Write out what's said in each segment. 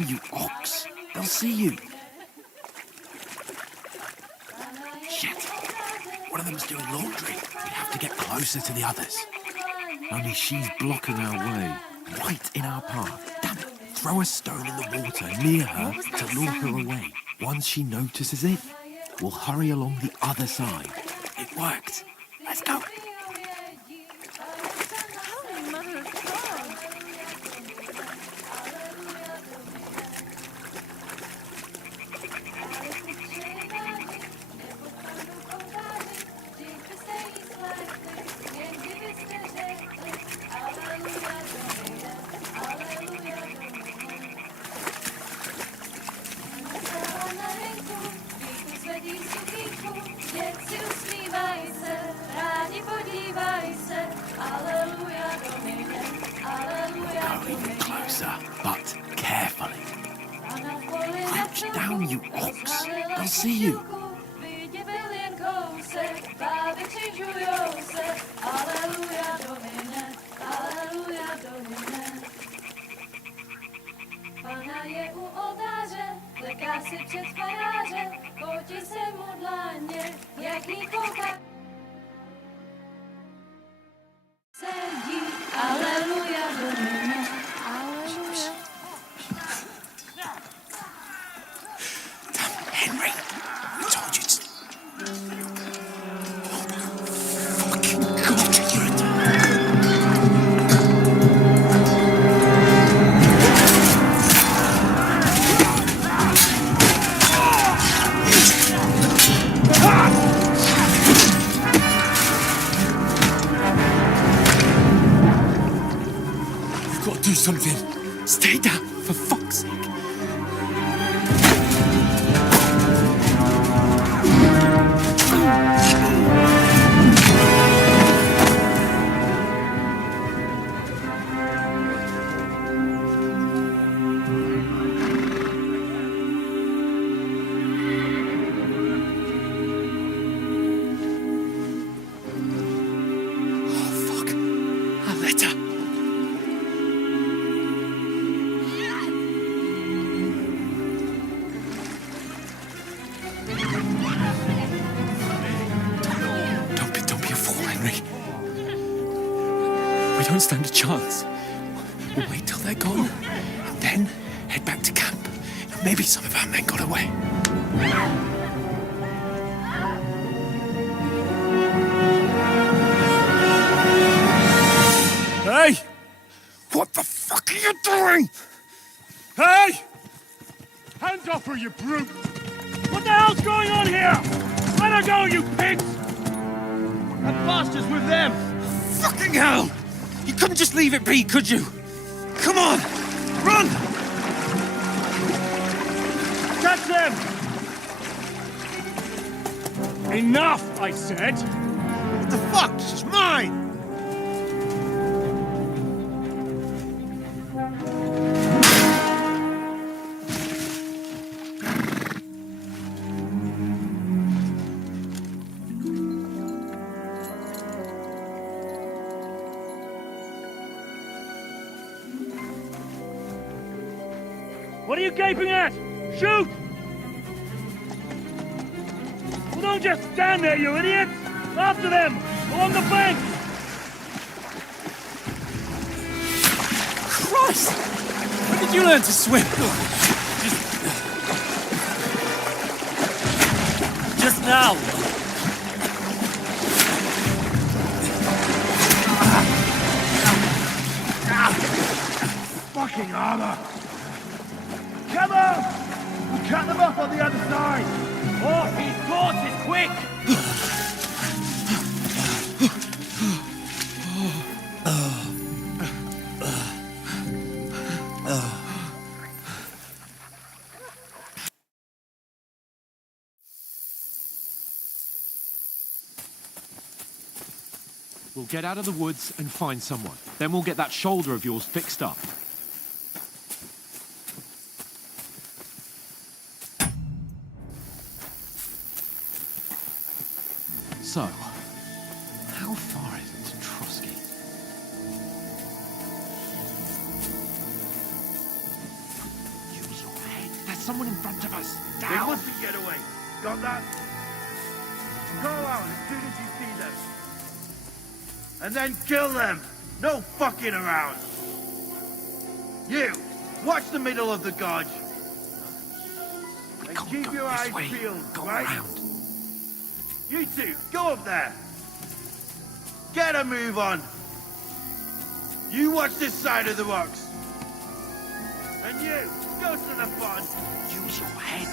down, you ox. They'll see you. Shit. One of them's doing laundry. We have to get closer to the others. Only she's blocking our way, right in our path. Damn it. Throw a stone in the water near her to lure her away. Once she notices it, we'll hurry along the other side. It worked. Let's go. But carefully. Crouch down, you ox. They'll see you. Henry, I told you to... Oh, fucking God, you're a... You've got to do something. Stay down, for fuck's sake. We don't stand a chance. We'll wait till they're gone, and then head back to camp. Maybe some of our men got away. Hey! What the fuck are you doing? Hey! Hands off her, you brute! What the hell's going on here? Let her go, you pigs! That bastard's with them! Fucking hell! You couldn't just leave it be, could you? Come on! Run! Catch them! Enough, I said! What the fuck? She's mine! What are you gaping at? Shoot! Well, don't just stand there, you idiots! After them! Along the bank! Christ! When did you learn to swim? Just now! Fucking armor! Come on! We'll cut them off on the other side! Oh, his horses, quick! We'll get out of the woods and find someone. Then we'll get that shoulder of yours fixed up. So, how far is it to Trotsky? You someone in front of us. They Down. mustn't get away. Got that? Call out as soon as you see them. And then kill them. No fucking around. You, watch the middle of the gorge. We And can't keep go your this eyes way. peeled, Go right? around. You two, go up there. Get a move on. You watch this side of the rocks. And you, go to the pond. Use your head.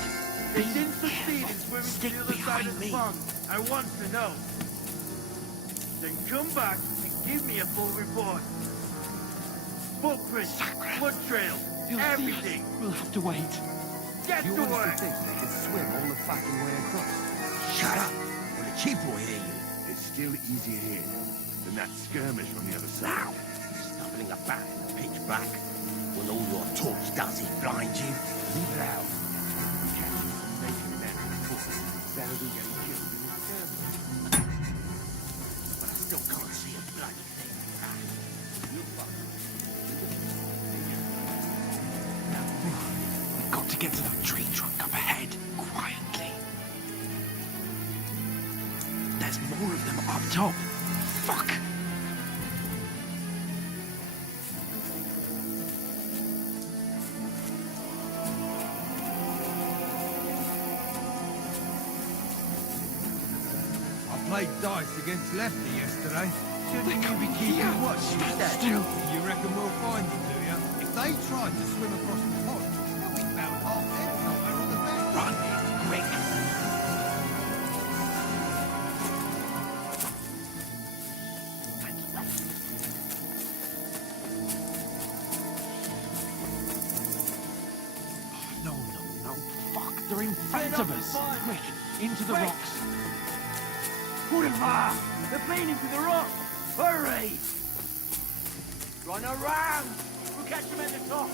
They Be didn't succeed in careful. swimming to Stick the other side behind of the me. pond. I want to know. Then come back and give me a full report. Footprints, Sacre. blood trail, He'll see everything. us. We'll have to wait. Get You to honestly work. think they can swim all the fucking way across? Shut up, or the chief will hear you. It's still easier here than that skirmish on the other Now, side. stumbling about in the pitch black, when all your torch does is blind you. Leave it out. Catching some naked men on foot. Better than getting killed in a skirmish. But I still can't see a bloody thing. You fuck. We've got to get to that tree trunk up ahead, quietly. There's more of them up top. Fuck. I played dice against Lefty yesterday. Shouldn't you be Here. keeping watch? Stand still. You reckon we'll find them, do you? If they tried to swim across the pond, they'll be found half dead somewhere on the bank. Run, quick. No, no, no. Fuck, they're in front Get of up us. the pond. Quick, into the Quick. rocks. Put him hard. They're playing into the rock. Hurry. Run around. We'll catch them at the top.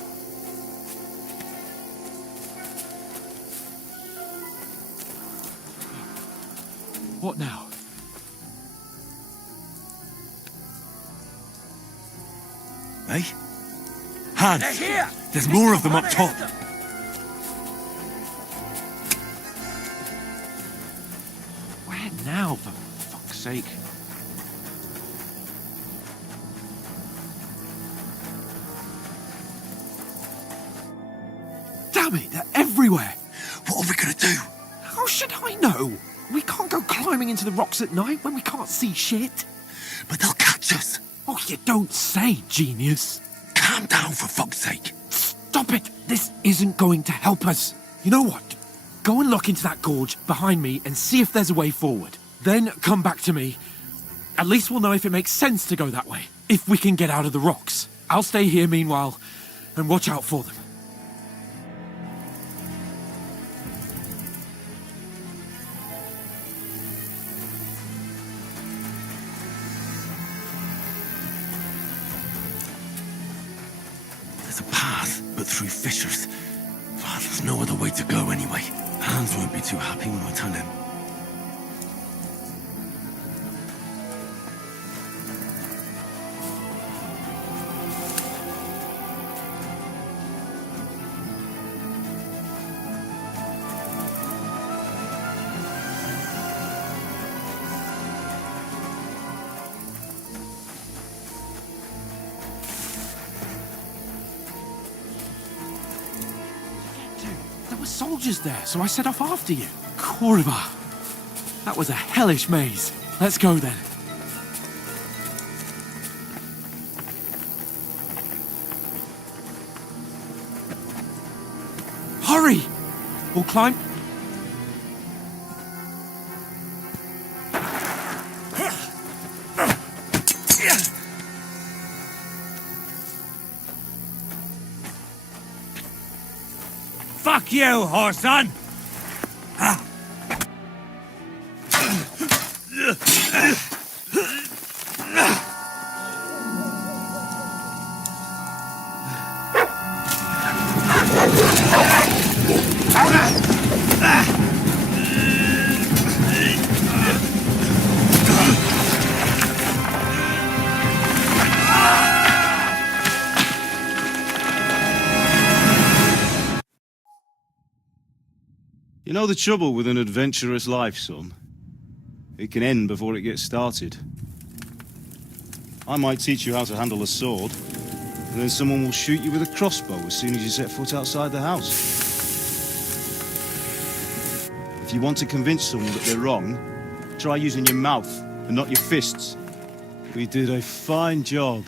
What now? Hey? Hans, They're here. there's more of them up top. Where now, for fuck's sake? Damn it, they're everywhere. What are we gonna do? How should I know? We can't go climbing into the rocks at night when we can't see shit. But they'll catch us. Oh, you don't say, genius. Calm down, for fuck's sake. Stop it. This isn't going to help us. You know what? Go and look into that gorge behind me and see if there's a way forward. Then come back to me. At least we'll know if it makes sense to go that way. If we can get out of the rocks. I'll stay here meanwhile and watch out for them. There's a path, but through fissures. Oh, there's no other way to go anyway. Hans won't be too happy when I tell him. There were soldiers there, so I set off after you. Kurva. That was a hellish maze. Let's go then. Hurry! We'll climb. Fuck you, whoreson! You know the trouble with an adventurous life, son? It can end before it gets started. I might teach you how to handle a sword, and then someone will shoot you with a crossbow as soon as you set foot outside the house. If you want to convince someone that they're wrong, try using your mouth and not your fists. We did a fine job.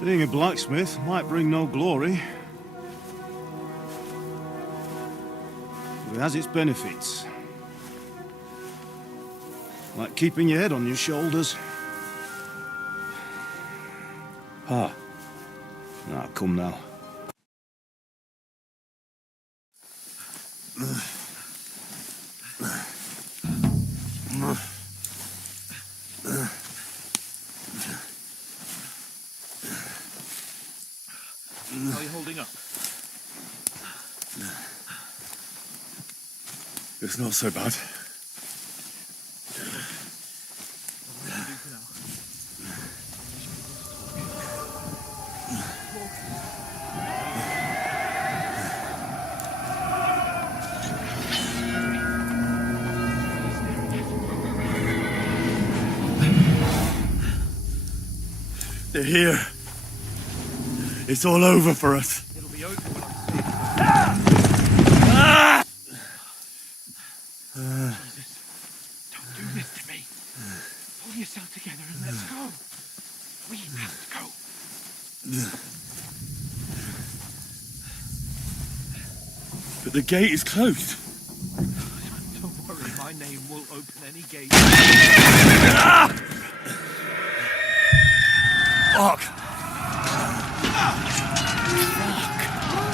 Being a blacksmith might bring no glory, but it has its benefits. Like keeping your head on your shoulders. Ah. Ah, come now. How are you holding up? It's not so bad. They're here. It's all over for us. It'll be over when I see it. Don't do this to me. Pull yourself together and let's go. We have to go. But the gate is closed. Don't worry, my name will open any gate. Fuck.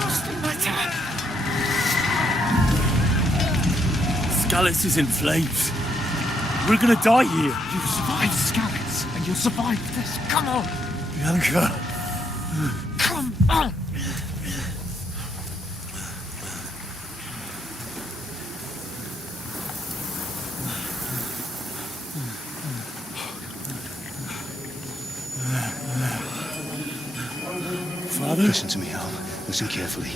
What's the matter? Scallis is in flames. We're gonna die here. You survived Scallops, and you'll survive this. Come on. Bianca. Come on. Father? Listen to me, Hal. Listen carefully.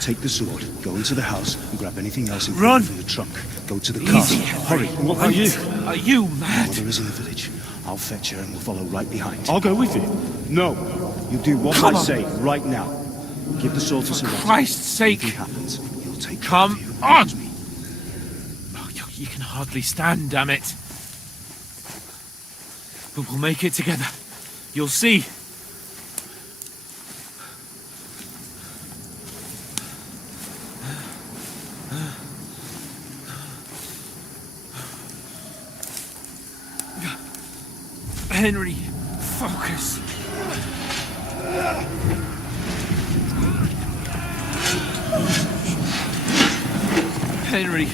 Take the sword, go into the house, and grab anything else Run! important from the trunk. Go to the car. Easy, Hurry. What about you? Are you mad? Mother is in the village. I'll fetch her and we'll follow right behind. I'll go with you. No. You do what Come I on. say right now. Give the sword to For Sarah. Christ's sake. If anything happens, you'll take care Come of you. on. Oh, you can hardly stand, damn it. But we'll make it together. You'll see. Henry, focus. Henry,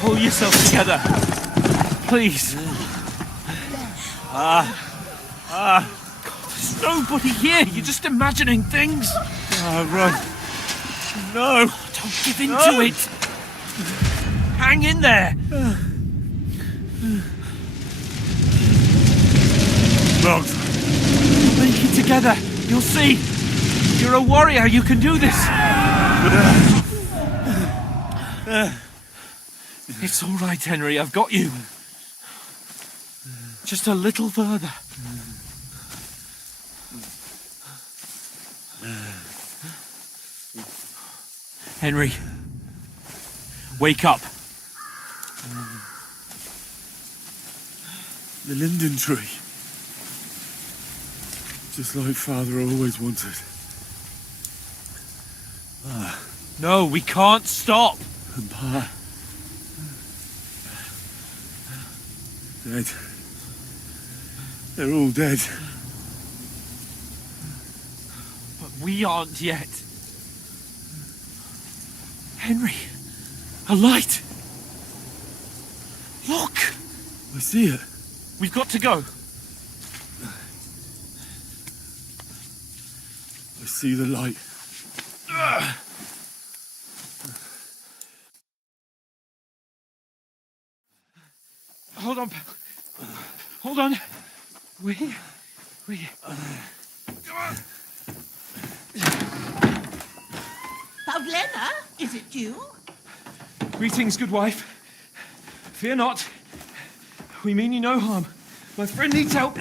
pull yourself together. Please. God, there's nobody here. You're just imagining things. Run. No. Don't give in to it. Hang in there. Look. Make it together. You'll see. You're a warrior. You can do this. It's all right, Henry. I've got you. Just a little further. Henry, wake up. The linden tree. Just like Father always wanted. No, we can't stop. And Pa. Dead. They're all dead. But we aren't yet. Henry, a light. Look, I see it. we've got to go. see the light. Hold on, pal. Hold on. We. Pavlena, is it you? Greetings, good wife. Fear not. We mean you no harm. My friend needs help.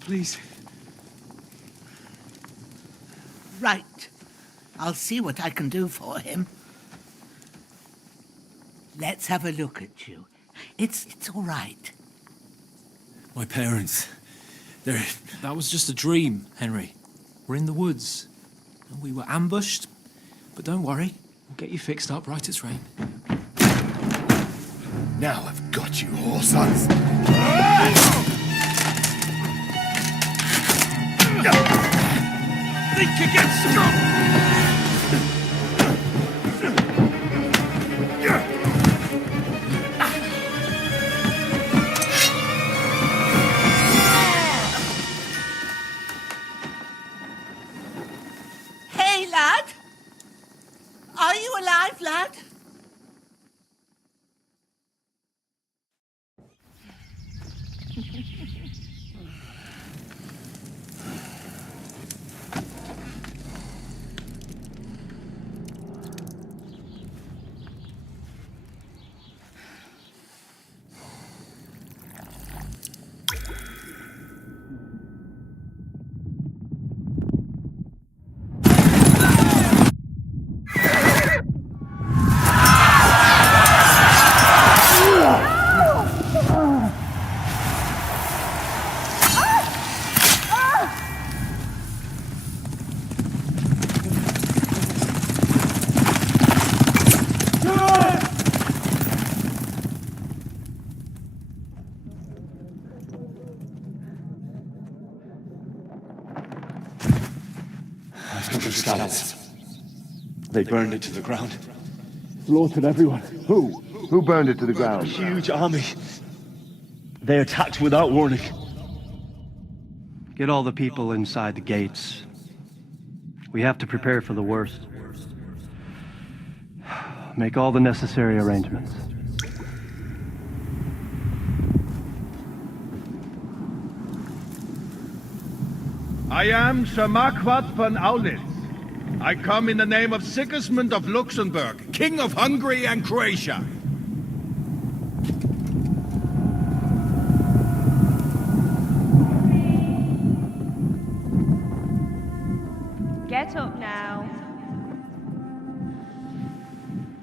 Please. Right. I'll see what I can do for him. Let's have a look at you. It's all right. My parents, they're... That was just a dream, Henry. We're in the woods. And we were ambushed. But don't worry. We'll get you fixed up right as rain. Now I've got you, whoresons. Think against strong! Hey, lad! Are you alive, lad? Scouts. They burned it to the ground. Slaughtered everyone. Who? Who burned it to the ground? Huge army. They attacked without warning. Get all the people inside the gates. We have to prepare for the worst. Make all the necessary arrangements. I am Sir Marquardt von Aulitz. I come in the name of Sigismund of Luxembourg, King of Hungary and Croatia. Get up now.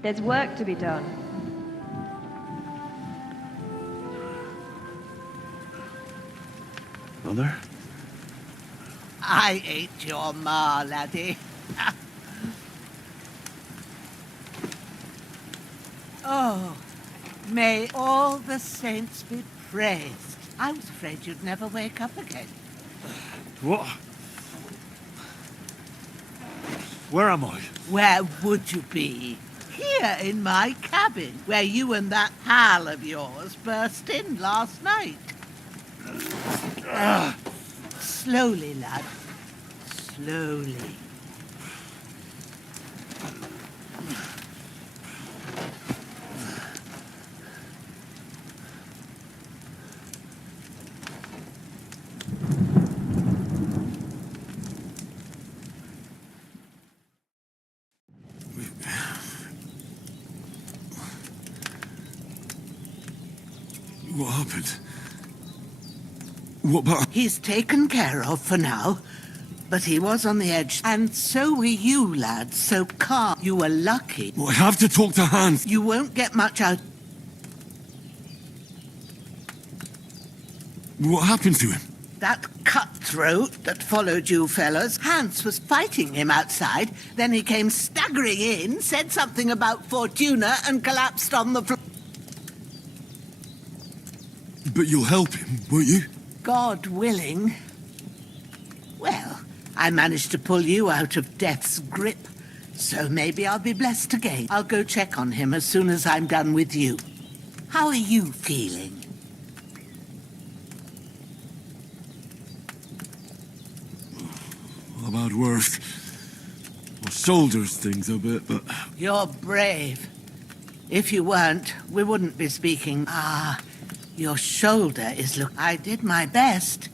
There's work to be done. Mother? I ain't your ma, laddie. Oh, may all the saints be praised. I was afraid you'd never wake up again. What? Where am I? Where would you be? Here in my cabin, where you and that pal of yours burst in last night. Slowly, lad. Slowly. What happened? What about... He's taken care of for now, but he was on the edge. And so were you, lad, so calm. You were lucky. Well, I have to talk to Hans. You won't get much out. What happened to him? That cutthroat that followed you fellas. Hans was fighting him outside, then he came staggering in, said something about Fortuna, and collapsed on the floor. But you'll help him, won't you? God willing. Well, I managed to pull you out of death's grip, so maybe I'll be blessed again. I'll go check on him as soon as I'm done with you. How are you feeling? I've had worse. My shoulder stings a bit, but... You're brave. If you weren't, we wouldn't be speaking. Your shoulder is I did my best.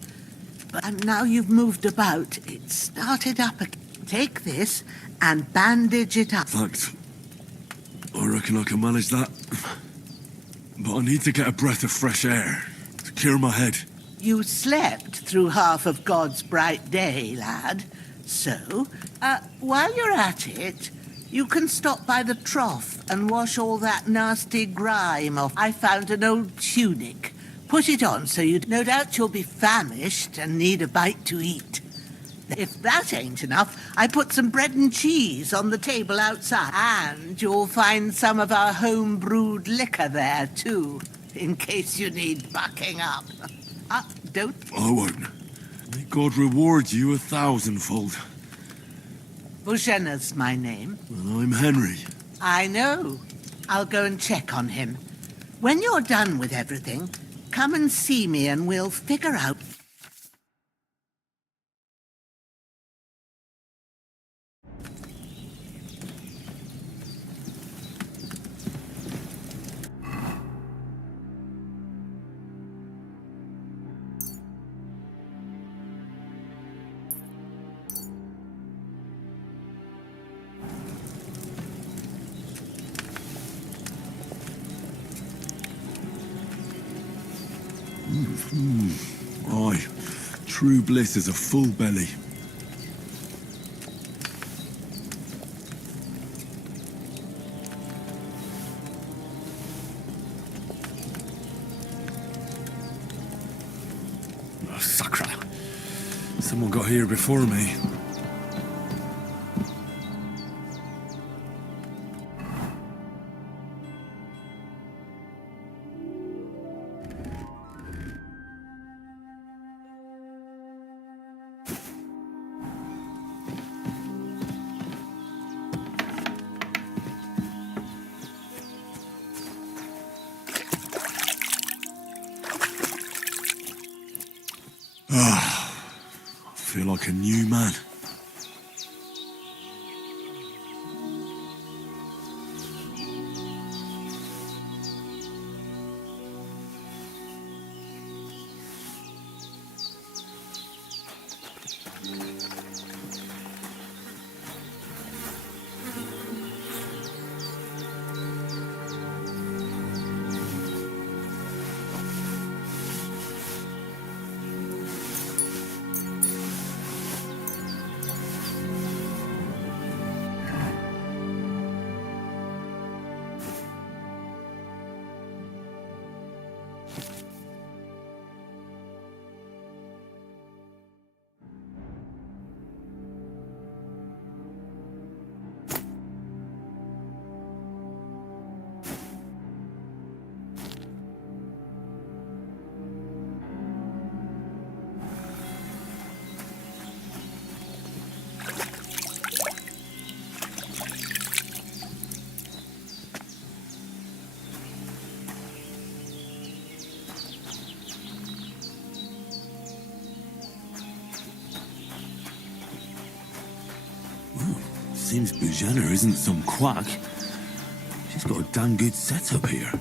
But now you've moved about. It started up again. Take this and bandage it up. Thanks. I reckon I can manage that. But I need to get a breath of fresh air to clear my head. You slept through half of God's bright day, lad. So, while you're at it, you can stop by the trough and wash all that nasty grime off. I found an old tunic. Put it on so no doubt you'll be famished and need a bite to eat. If that ain't enough, I put some bread and cheese on the table outside. And you'll find some of our home-brewed liquor there, too, in case you need bucking up. Don't... I won't. May God reward you 1,000-fold. Bushena's my name. And I'm Henry. I know. I'll go and check on him. When you're done with everything, come and see me and we'll figure out... Aye, true bliss is a full belly. Oh, sacre. Someone got here before me. I feel like a new man. Seems Bujana isn't some quack. She's got a damn good setup here.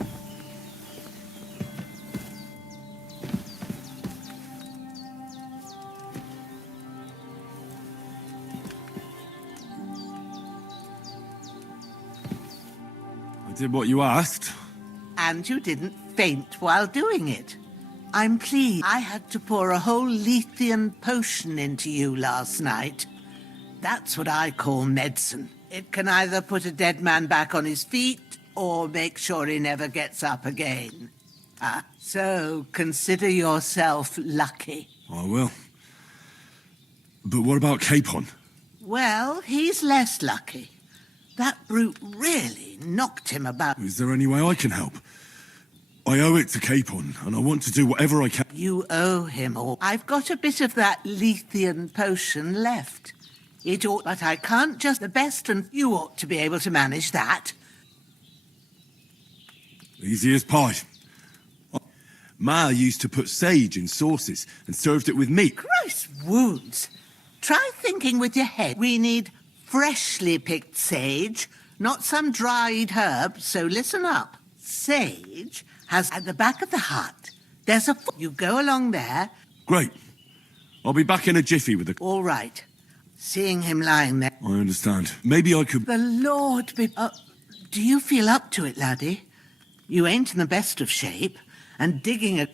I did what you asked. And you didn't faint while doing it. I'm pleased. I had to pour a whole Lethean potion into you last night. That's what I call medicine. It can either put a dead man back on his feet or make sure he never gets up again. So consider yourself lucky. I will. But what about Capon? Well, he's less lucky. That brute really knocked him about. Is there any way I can help? I owe it to Capon, and I want to do whatever I can. You owe him all. I've got a bit of that Lethean potion left. It ought, but I can't just the best, and you ought to be able to manage that. Easy as pie. Ma used to put sage in sauces and served it with meat. Christ wounds! Try thinking with your head. We need freshly picked sage, not some dried herb, so listen up. Sage has at the back of the hut. There's a... You go along there. Great. I'll be back in a jiffy with the... All right. Seeing him lying there... I understand. Maybe I could... The Lord be... do you feel up to it, laddie? You ain't in the best of shape, and digging a...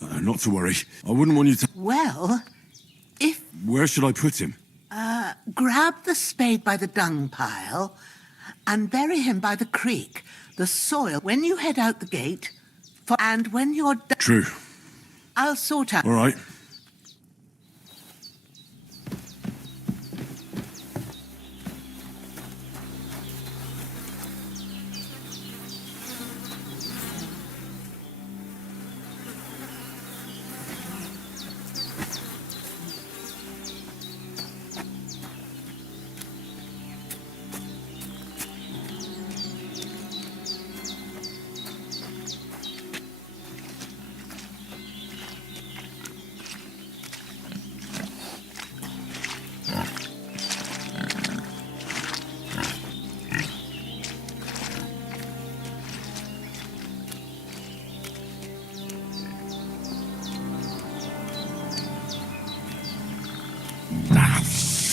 not to worry. I wouldn't want you to... Well, if... Where should I put him? Grab the spade by the dung pile and bury him by the creek. The soil, when you head out the gate, and when you're done... True. I'll sort out... All right.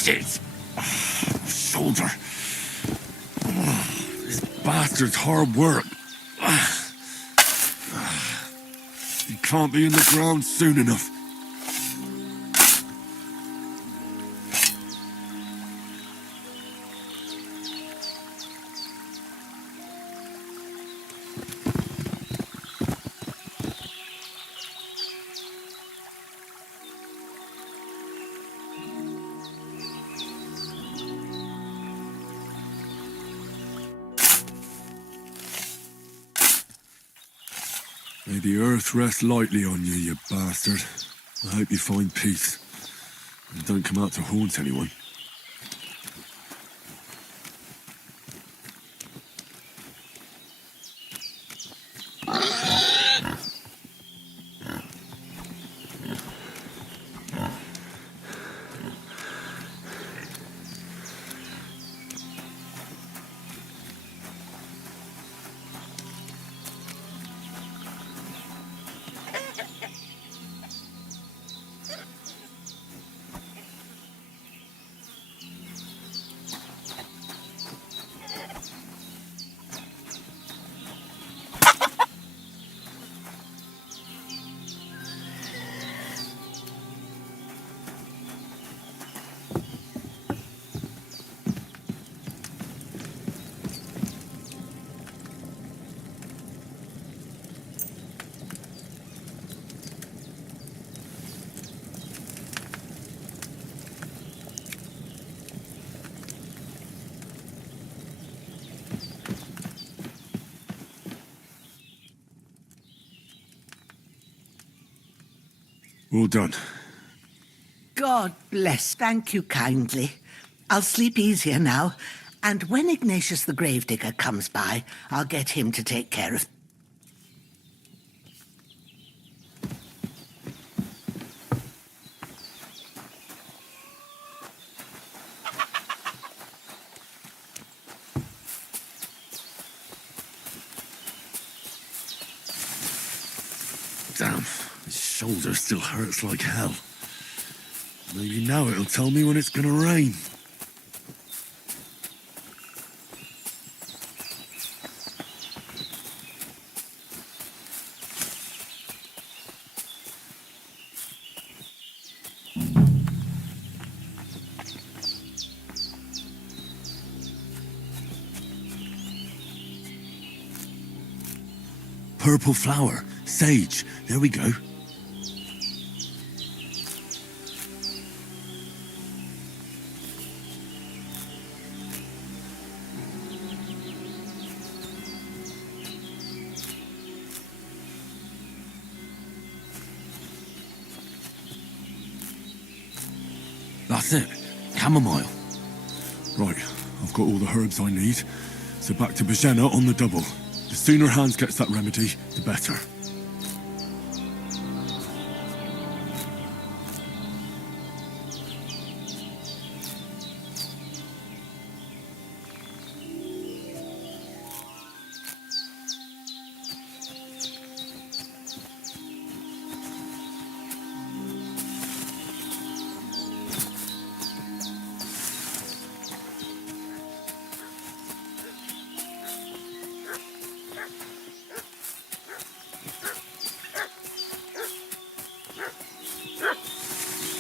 Shit! Shoulder. This bastard's hard work. He can't be in the ground soon enough. May the earth rest lightly on you, you bastard. I hope you find peace. And don't come out to haunt anyone. All done. God bless. Thank you kindly. I'll sleep easier now. And when Ignatius the Gravedigger comes by, I'll get him to take care of... Damn, his shoulder still hurts like hell. Maybe now it'll tell me when it's gonna rain. Purple flower. Sage. There we go. That's it. Chamomile. Right, I've got all the herbs I need. So back to Bajena on the double. The sooner Hans gets that remedy, the better.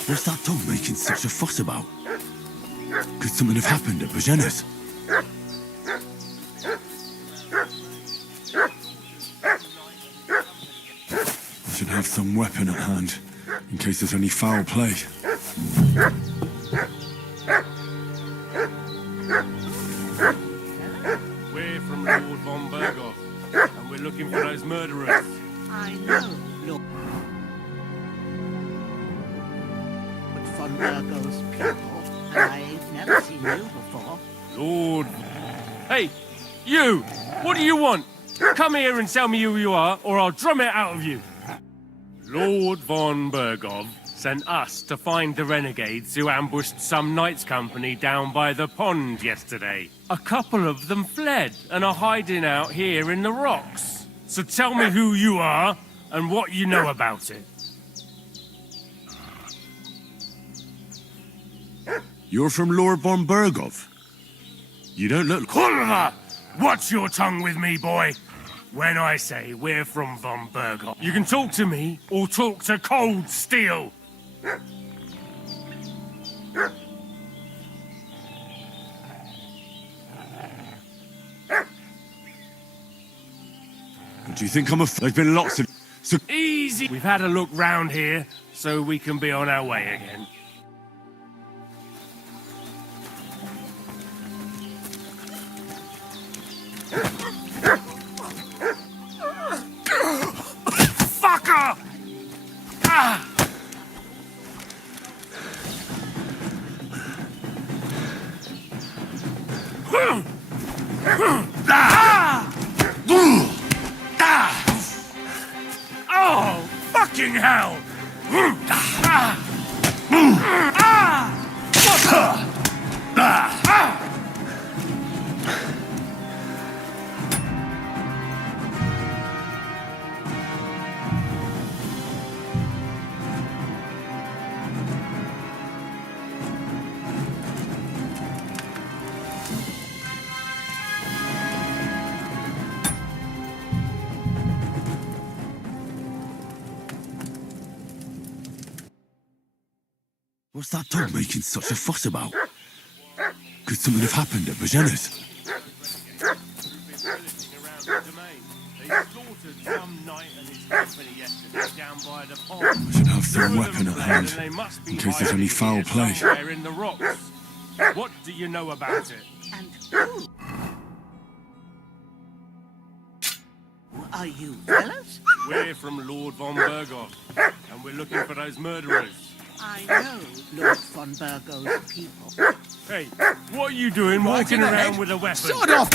What's that dog making such a fuss about? Could something have happened at Bajena's? I should have some weapon at hand, in case there's any foul play. We're from Lord von Berghoff, and we're looking for those murderers. I know, Lord von Bergo's people, and I've never seen you before. Lord. Hey, you! What do you want? Come here and tell me who you are, or I'll drum it out of you. Lord von Berghoff sent us to find the renegades who ambushed some knights' company down by the pond yesterday. A couple of them fled and are hiding out here in the rocks. So tell me who you are and what you know about it. You're from Lord von Berghoff? You don't look... Oliver! Watch your tongue with me, boy. When I say we're from von Berghoff, you can talk to me or talk to cold steel. Do you think I'm a... There's been lots of... Easy. We've had a look round here, so we can be on our way again. Fucker! Ah! Oh, fucking hell! What's that dog making such a fuss about? Could something have happened at Bajena's? I should have some weapon at hand, in case there's any foul play. In the rocks. What do you know about it? And who are you, fellas? We're from Lord von Berghoff, and we're looking for those murderers. I know Lord von Bergo's people. Hey, what are you doing walking around with a weapon? Sod off!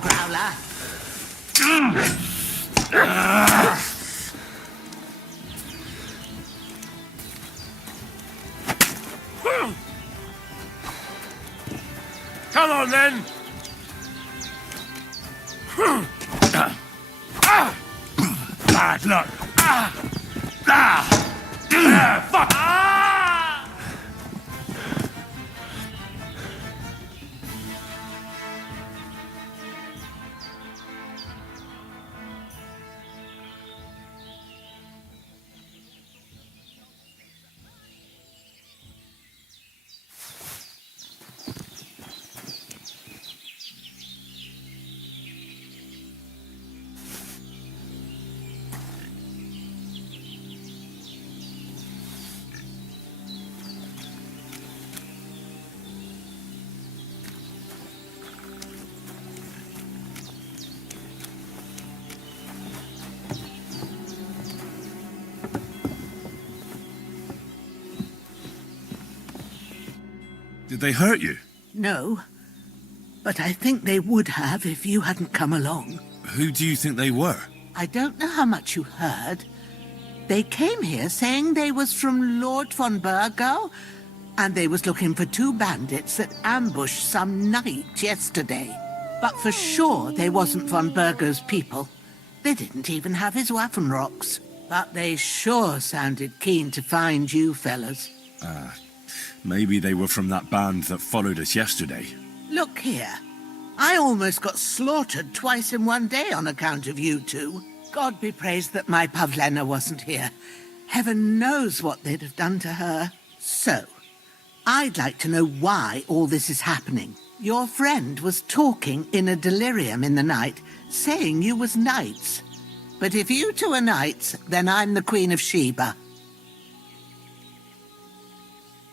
Growler. Come on, then! Bad luck! Fuck! Did they hurt you? No, but I think they would have if you hadn't come along. Who do you think they were? I don't know how much you heard. They came here saying they was from Lord von Bergo, and they was looking for two bandits that ambushed some knight yesterday. But for sure they wasn't von Bergo's people. They didn't even have his Waffenrocks. But they sure sounded keen to find you fellas. Maybe they were from that band that followed us yesterday. Look here. I almost got slaughtered twice in one day on account of you two. God be praised that my Pavlena wasn't here. Heaven knows what they'd have done to her. So, I'd like to know why all this is happening. Your friend was talking in a delirium in the night, saying you was knights. But if you two are knights, then I'm the Queen of Sheba.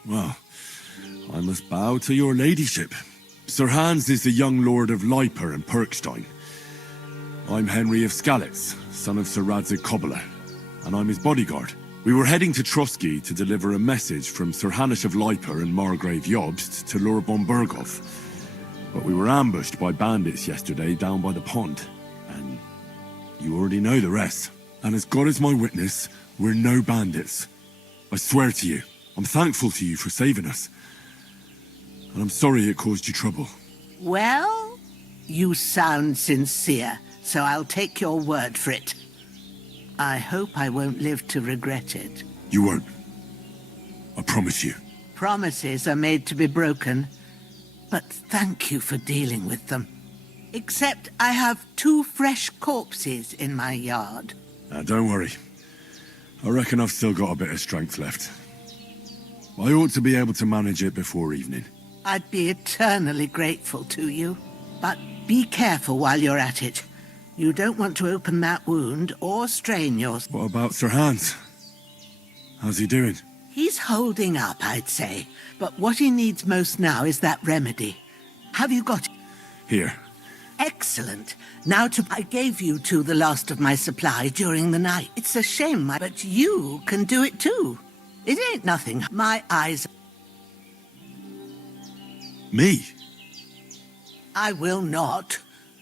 Well, I must bow to your ladyship. Sir Hans is the young lord of Leiper and Perkstein. I'm Henry of Skalitz, son of Sir Radzig Kobyla, and I'm his bodyguard. We were heading to Trusky to deliver a message from Sir Hanish of Leiper and Margrave Jobst to Lord von Berghoff. But we were ambushed by bandits yesterday down by the pond, and you already know the rest. And as God is my witness, we're no bandits. I swear to you, I'm thankful to you for saving us. And I'm sorry it caused you trouble. Well, you sound sincere, so I'll take your word for it. I hope I won't live to regret it. You won't. I promise you. Promises are made to be broken, but thank you for dealing with them. Except I have 2 fresh corpses in my yard. Now, don't worry. I reckon I've still got a bit of strength left. I ought to be able to manage it before evening. I'd be eternally grateful to you. But be careful while you're at it. You don't want to open that wound or strain yours. What about Sir Hans? How's he doing? He's holding up, I'd say. But what he needs most now is that remedy. Have you got it? Here. Excellent. Now I gave you 2 the last of my supply during the night. It's a shame, but you can do it too. It ain't nothing. My eyes... Me? I will not.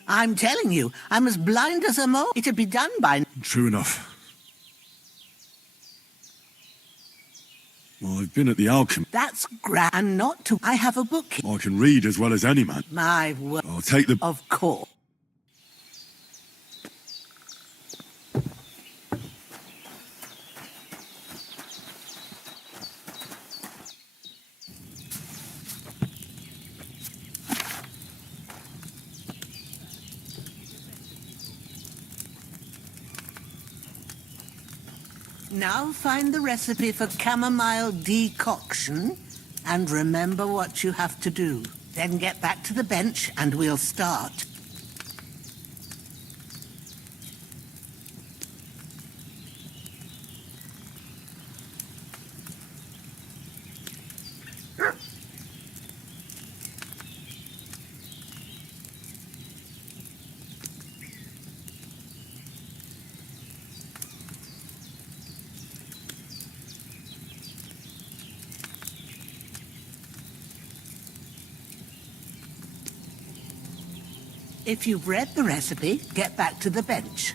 I'm telling you, I'm as blind as a mole. It'd be done by... True enough. Well, I've been at the alchemy. That's grand not to. I have a book here. I can read as well as any man. My word. I'll take the... Of course. Now find the recipe for chamomile decoction and remember what you have to do. Then get back to the bench and we'll start. If you've read the recipe, get back to the bench.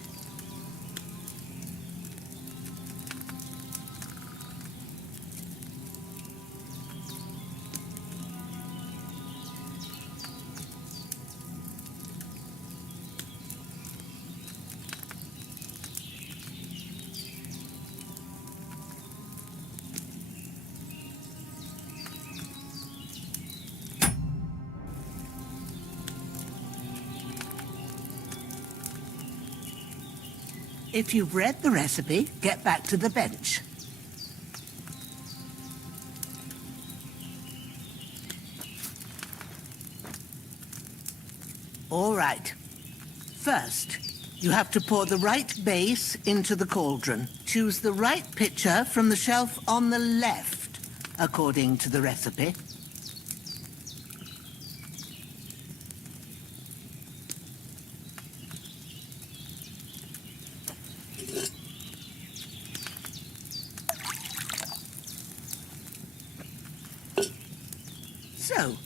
If you've read the recipe, get back to the bench. All right. First, you have to pour the right base into the cauldron. Choose the right pitcher from the shelf on the left, according to the recipe. So,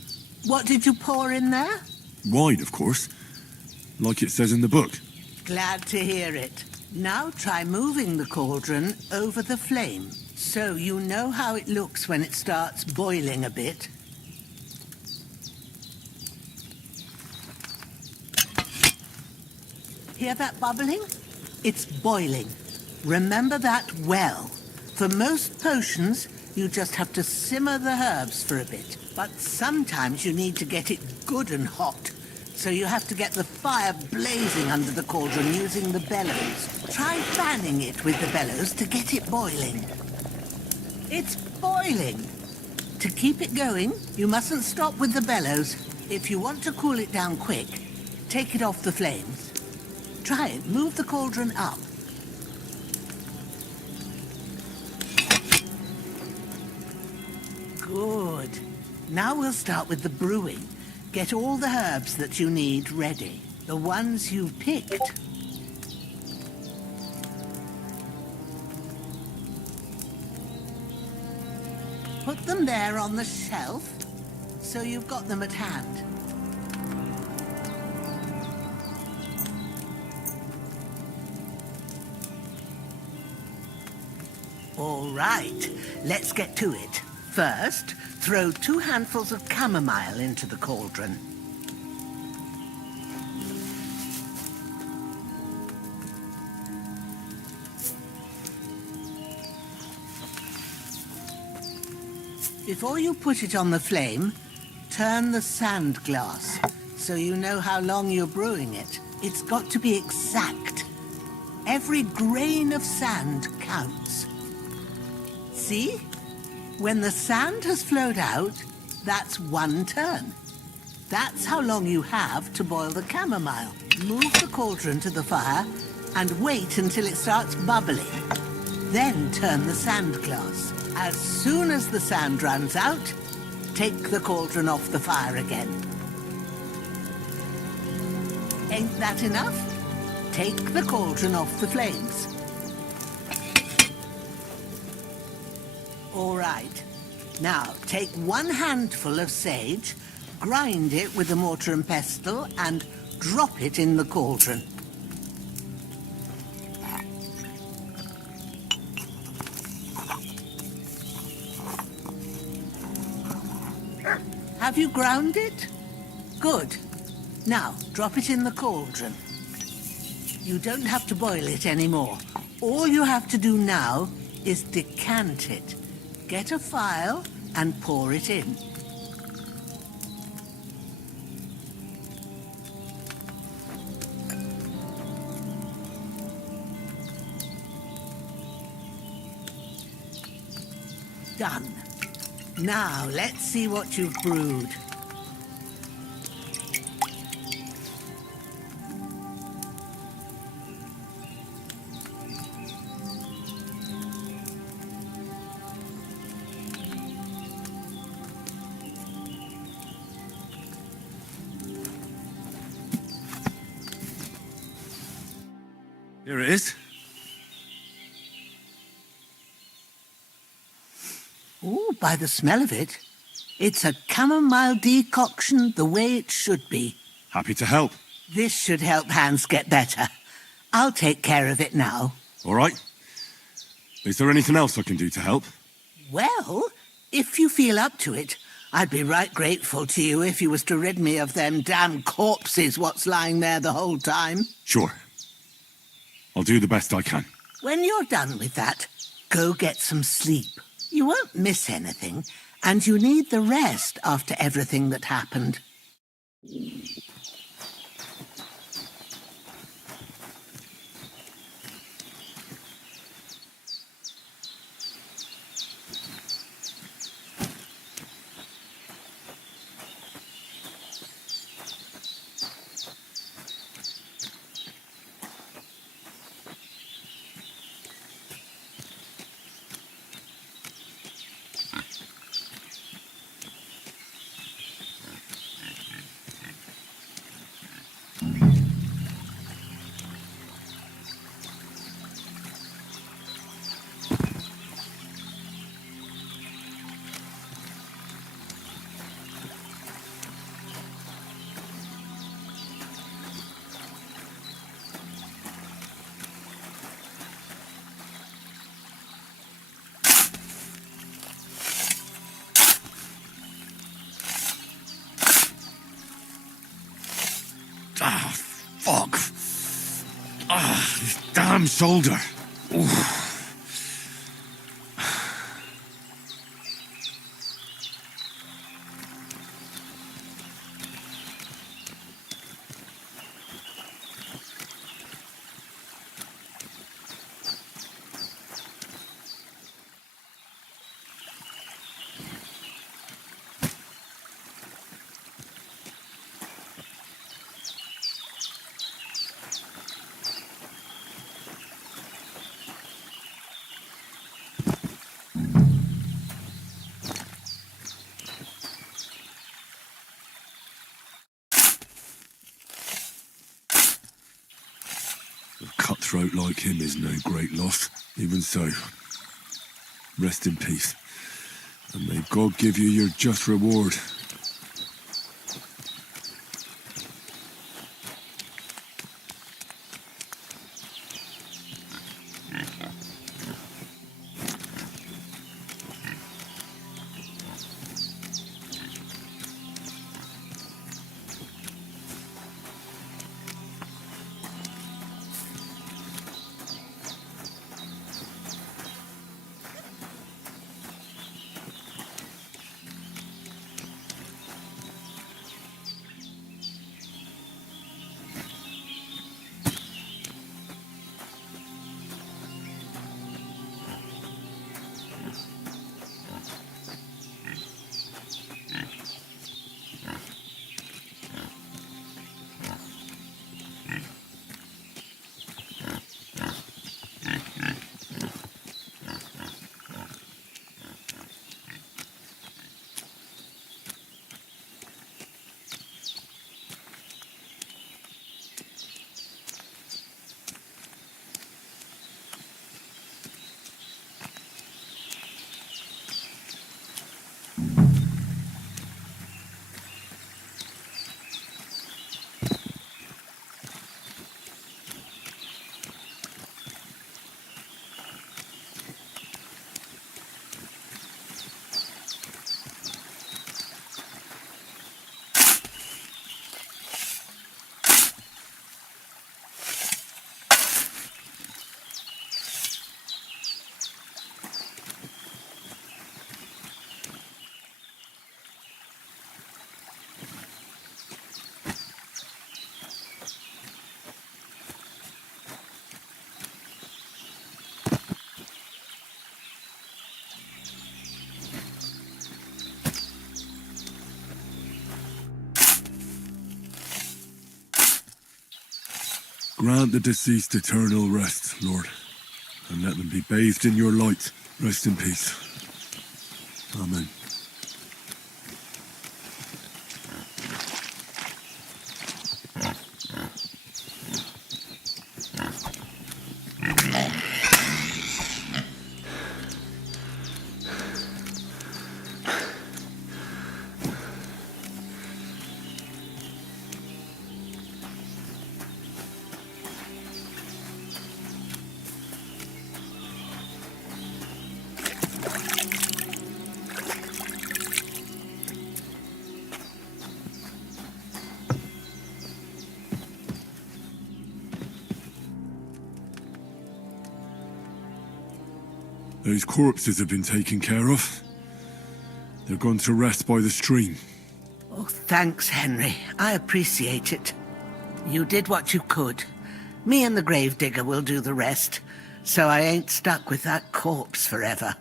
what did you pour in there? Wine, of course. Like it says in the book. Glad to hear it. Now try moving the cauldron over the flame, so you know how it looks when it starts boiling a bit. Hear that bubbling? It's boiling. Remember that well. For most potions, you just have to simmer the herbs for a bit. But sometimes you need to get it good and hot, so you have to get the fire blazing under the cauldron using the bellows. Try fanning it with the bellows to get it boiling. It's boiling. To keep it going, you mustn't stop with the bellows. If you want to cool it down quick, take it off the flames. Try it. Move the cauldron up. Good. Now we'll start with the brewing. Get all the herbs that you need ready. The ones you've picked. Put them there on the shelf, so you've got them at hand. All right, let's get to it. First, throw 2 handfuls of chamomile into the cauldron. Before you put it on the flame, turn the sand glass so you know how long you're brewing it. It's got to be exact. Every grain of sand counts. See? When the sand has flowed out, that's 1 turn. That's how long you have to boil the chamomile. Move the cauldron to the fire and wait until it starts bubbling. Then turn the sand glass. As soon as the sand runs out, take the cauldron off the fire again. Ain't that enough? Take the cauldron off the flames. All right. Now, take 1 handful of sage, grind it with a mortar and pestle, and drop it in the cauldron. Have you ground it? Good. Now, drop it in the cauldron. You don't have to boil it anymore. All you have to do now is decant it. Get a phial and pour it in. Done. Now, let's see what you've brewed. Here it is. Ooh, by the smell of it, it's a chamomile decoction the way it should be. Happy to help. This should help Hans get better. I'll take care of it now. All right. Is there anything else I can do to help? Well, if you feel up to it, I'd be right grateful to you if you was to rid me of them damn corpses what's lying there the whole time. Sure. I'll do the best I can. When you're done with that, go get some sleep. You won't miss anything, and you need the rest after everything that happened. Ah, fuck. Ah, this damn shoulder. Oof. cutthroat like him is no great loss. Even so, rest in peace. And may God give you your just reward. Grant the deceased eternal rest, Lord, and let them be bathed in your light. Rest in peace. Amen. Those corpses have been taken care of. They're gone to rest by the stream. Oh, thanks, Henry. I appreciate it. You did what you could. Me and the gravedigger will do the rest, so I ain't stuck with that corpse forever.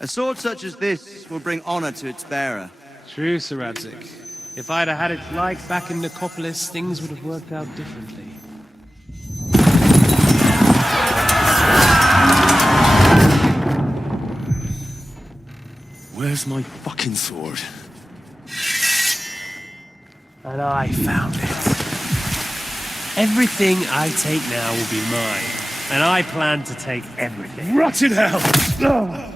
A sword such as this will bring honor to its bearer. True, Sir Radzik. If I'd have had its like back in Nicopolis, things would have worked out differently. Where's my fucking sword? And I found it. Everything I take now will be mine, and I plan to take everything. Rotten hell!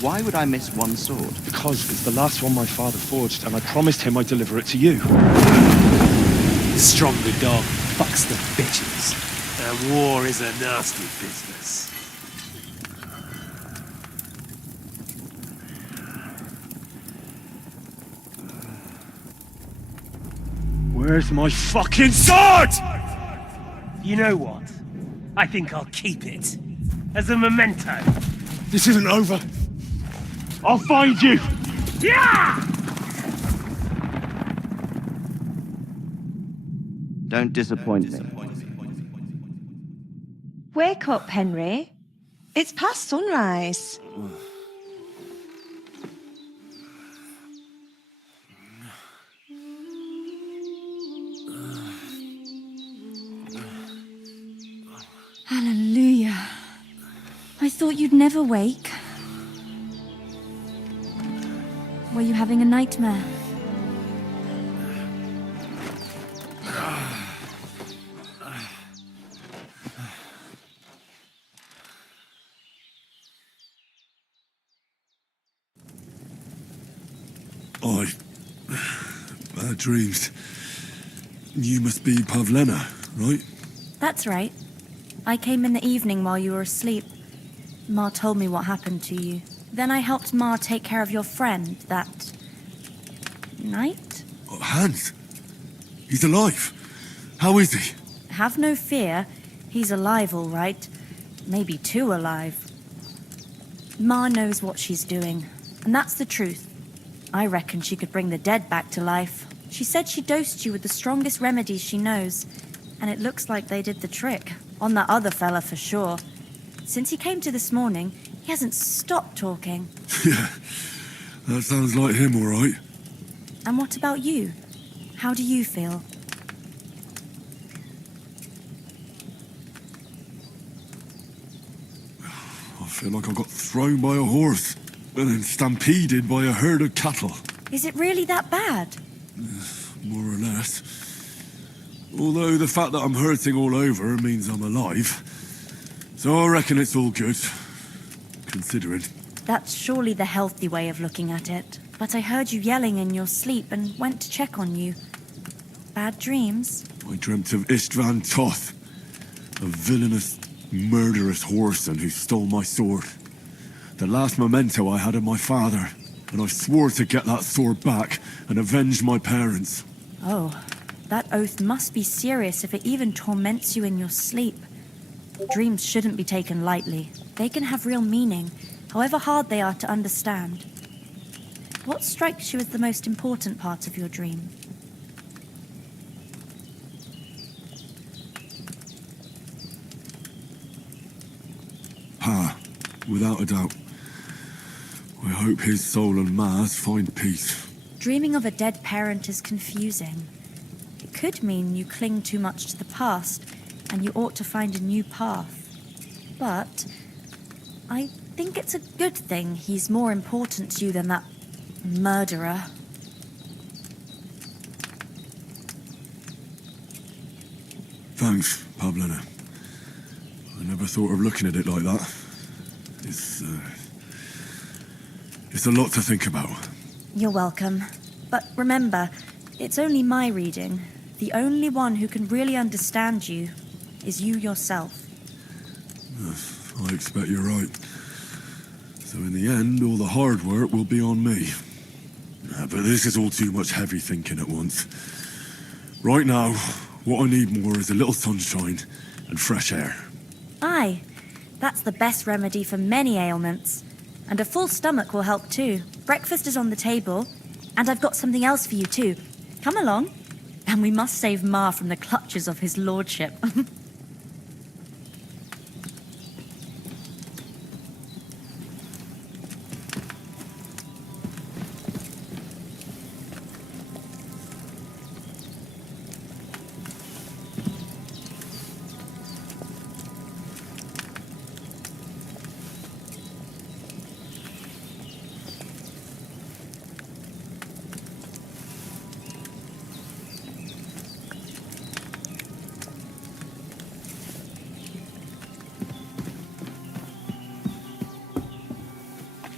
Why would I miss one sword? Because it's the last one my father forged, and I promised him I'd deliver it to you. The stronger dog fucks the bitches, and war is a nasty business. Where's my fucking sword? You know what? I think I'll keep it. As a memento. This isn't over. I'll find you! Yeah! Don't disappoint me. Wake up, Henry. It's past sunrise. Hallelujah. I thought you'd never wake. Were you having a nightmare? Bad dreams. You must be Pavlena, right? That's right. I came in the evening while you were asleep. Ma told me what happened to you. Then I helped Ma take care of your friend that night. Oh, Hans. He's alive. How is he? Have no fear. He's alive, all right. Maybe too alive. Ma knows what she's doing, and that's the truth. I reckon she could bring the dead back to life. She said she dosed you with the strongest remedies she knows, and it looks like they did the trick. On that other fella for sure. Since he came to this morning, he hasn't stopped talking. Yeah, that sounds like him, all right. And what about you? How do you feel? I feel like I got thrown by a horse and then stampeded by a herd of cattle. Is it really that bad? More or less. Although the fact that I'm hurting all over means I'm alive. So I reckon it's all good. Considering. That's surely the healthy way of looking at it. But I heard you yelling in your sleep and went to check on you. Bad dreams? I dreamt of Istvan Toth, a villainous, murderous whoreson who stole my sword. The last memento I had of my father, and I swore to get that sword back and avenge my parents. Oh, that oath must be serious if it even torments you in your sleep. Dreams shouldn't be taken lightly. They can have real meaning, however hard they are to understand. What strikes you as the most important part of your dream? Pa, without a doubt. I hope his soul and Ma's find peace. Dreaming of a dead parent is confusing. It could mean you cling too much to the past, and you ought to find a new path. But I think it's a good thing he's more important to you than that murderer. Thanks, Pavlena. I never thought of looking at it like that. It's a lot to think about. You're welcome. But remember, it's only my reading. The only one who can really understand you is you yourself. I expect you're right. So in the end, all the hard work will be on me. But this is all too much heavy thinking at once. Right now, what I need more is a little sunshine and fresh air. Aye, that's the best remedy for many ailments. And a full stomach will help too. Breakfast is on the table, and I've got something else for you too. Come along. And we must save Ma from the clutches of his lordship.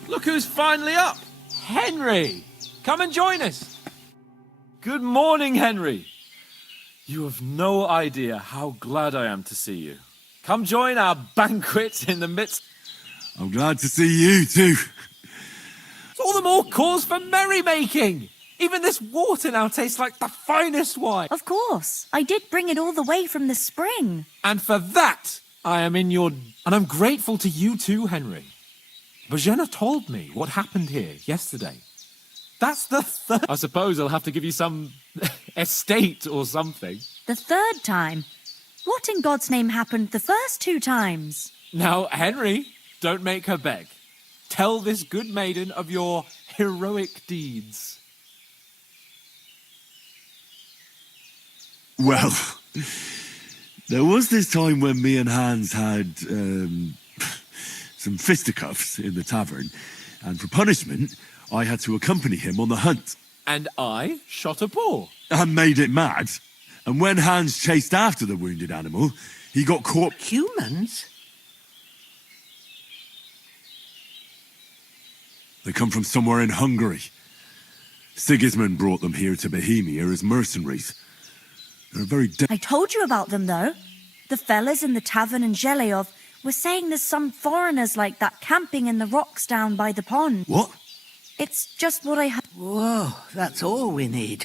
Look who's finally up! Henry! Come and join us! Good morning, Henry! You have no idea how glad I am to see you. Come join our banquet in the midst... I'm glad to see you too. It's all the more cause for merrymaking! Even this water now tastes like the finest wine! Of course. I did bring it all the way from the spring. And for that, I am in your... And I'm grateful to you too, Henry. Bojena told me what happened here yesterday. That's the third... I suppose I'll have to give you some estate or something. The third time? What in God's name happened the first 2 times? Now, Henry, don't make her beg. Tell this good maiden of your heroic deeds. Well, there was this time when me and Hans had some fisticuffs in the tavern, and for punishment, I had to accompany him on the hunt. And I shot a boar. And made it mad. And when Hans chased after the wounded animal, he got caught. Humans? They come from somewhere in Hungary. Sigismund brought them here to Bohemia as mercenaries. They're very I told you about them, though. The fellas in the tavern in Zheleov were saying there's some foreigners like that camping in the rocks down by the pond. What? It's just what I heard. Whoa, that's all we need.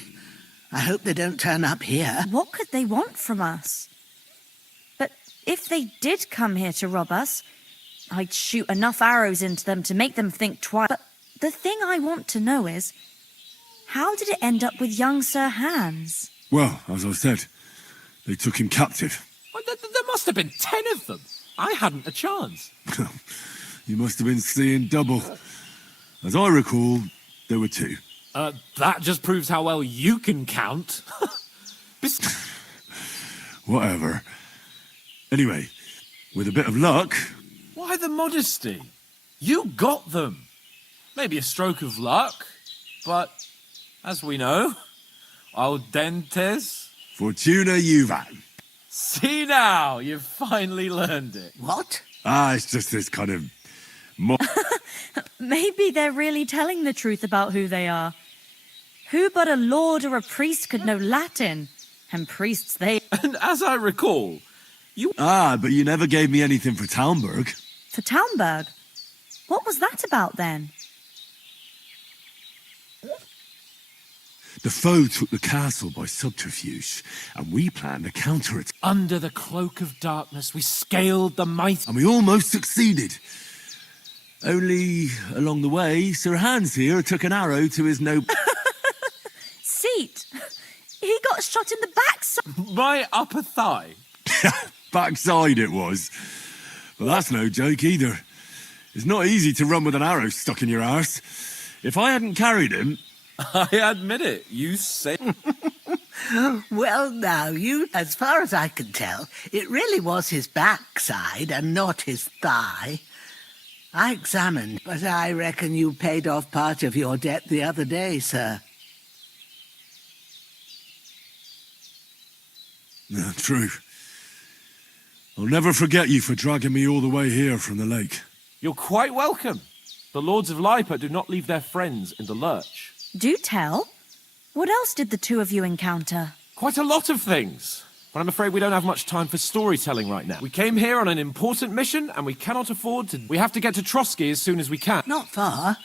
I hope they don't turn up here. What could they want from us? But if they did come here to rob us, I'd shoot enough arrows into them to make them think twice. But the thing I want to know is, how did it end up with young Sir Hans? Well, as I said, they took him captive. Well, there must have been 10 of them. I hadn't a chance. You must have been seeing double. As I recall, there were 2. That just proves how well you can count. Whatever. Anyway, with a bit of luck... Why the modesty? You got them. Maybe a stroke of luck, but as we know, audentes... Fortuna juvat. See now, you've finally learned it. What? It's just this kind of... Maybe they're really telling the truth about who they are. Who but a lord or a priest could know Latin? And priests, they... And as I recall, you... but you never gave me anything for Talmberg. For Talmberg? What was that about, then? The foe took the castle by subterfuge, and we planned a counter-attack. Under the cloak of darkness, we scaled the might... And we almost succeeded. Only, along the way, Sir Hans here took an arrow to his Seat! He got shot in the backside! My upper thigh? Backside it was. But that's no joke either. It's not easy to run with an arrow stuck in your arse. If I hadn't carried him... I admit it, you say... Well, now, as far as I can tell, it really was his backside and not his thigh. I examined, but I reckon you paid off part of your debt the other day, sir. True. I'll never forget you for dragging me all the way here from the lake. You're quite welcome. The Lords of Lipa do not leave their friends in the lurch. Do tell. What else did the 2 of you encounter? Quite a lot of things. But I'm afraid we don't have much time for storytelling right now. We came here on an important mission, and we cannot afford to... We have to get to Trotsky as soon as we can. Not far.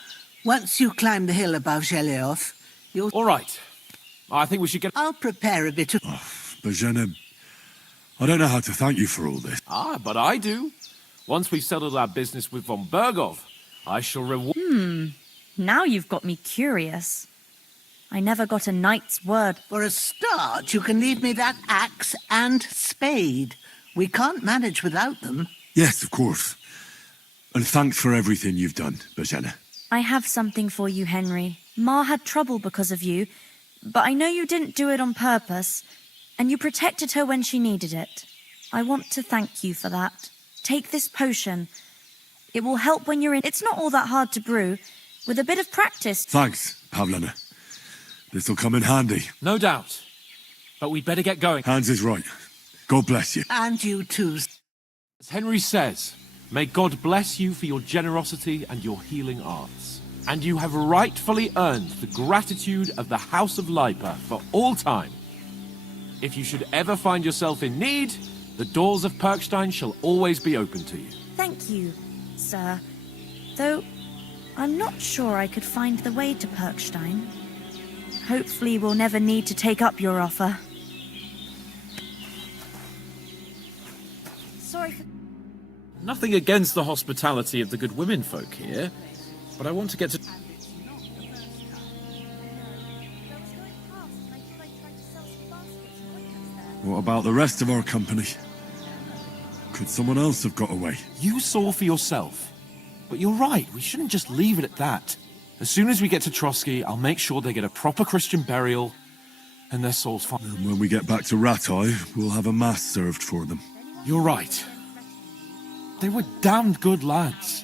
Once you climb the hill above Zheleov, you'll... All right. I think we should get... I'll prepare a bit of... Bozhena, I don't know how to thank you for all this. But I do. Once we've settled our business with von Bergov, I shall reward... Now you've got me curious. I never got a knight's word. For a start, you can leave me that axe and spade. We can't manage without them. Yes, of course. And thanks for everything you've done, Bozhena. I have something for you, Henry. Ma had trouble because of you, but I know you didn't do it on purpose, and you protected her when she needed it. I want to thank you for that. Take this potion. It will help when you're in... It's not all that hard to brew. With a bit of practice... Thanks, Pavlena. This'll come in handy. No doubt. But we'd better get going. Hans is right. God bless you. And you too. As Henry says, may God bless you for your generosity and your healing arts. And you have rightfully earned the gratitude of the House of Lipa for all time. If you should ever find yourself in need, the doors of Perkstein shall always be open to you. Thank you, sir. Though, I'm not sure I could find the way to Perkstein. Hopefully we'll never need to take up your offer. Sorry for... Nothing against the hospitality of the good women folk here, but I want to get to... What about the rest of our company? Could someone else have got away? You saw for yourself. But you're right, we shouldn't just leave it at that. As soon as we get to Trotsky, I'll make sure they get a proper Christian burial and their souls find. And when we get back to Ratai, we'll have a mass served for them. You're right. They were damned good lads.